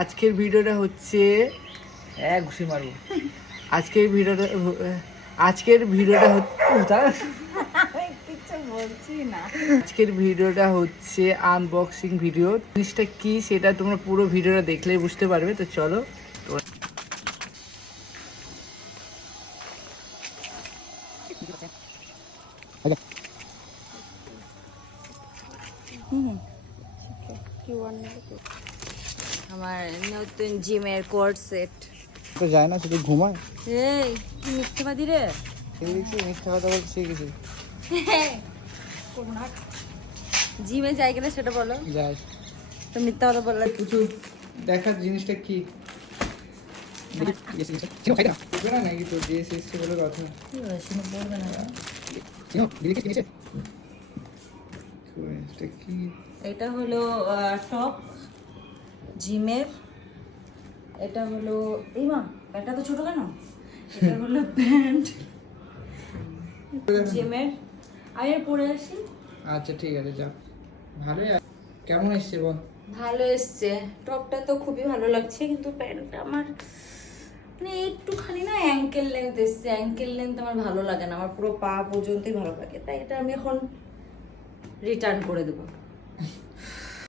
আজকের ভিডিওটা হচ্ছে ঘুষি মারবো। আজকের ভিডিওটা আজকের ভিডিওটা হচ্ছে আনবক্সিং ভিডিও। জিনিসটা কি সেটা তোমরা পুরো ভিডিওটা দেখলেই বুঝতে পারবে। তো চলো আমার নতুন জিমের কোর্স সেট। তো যায় না, শুধু ঘুমায়। এই কি মিথ্যাবাদী রে! মিথ্যা কথা বলতে শিখেছি। জিমে যাই কিনা সেটা বলো। যাই তো মিথ্যা কথা বললে কিছু দেখার জিনিসটা কি নাকি তো দিয়ে এসেছি বলে কথা। বলবে না। কি এটা হলো টপ জিমের। এটা হলো এই মা এটা তো ছোট কেন? এটা হলো প্যান্ট জিমের। আমি পরে আসি। আচ্ছা ঠিক আছে, যা। ভালোই। কেমন এসছে বল? ভালো এসছে। টপটা তো খুবই ভালো লাগছে, কিন্তু প্যান্টটা আমার মানে একটুখানি না অ্যাঙ্কেল লেন্থ এসছে। অ্যাঙ্কেল লেন্থ আমার ভালো লাগে না, আমার পুরো পা পর্যন্তই ভালো লাগে, তাই এটা আমি এখন রিটার্ন করে দেবো।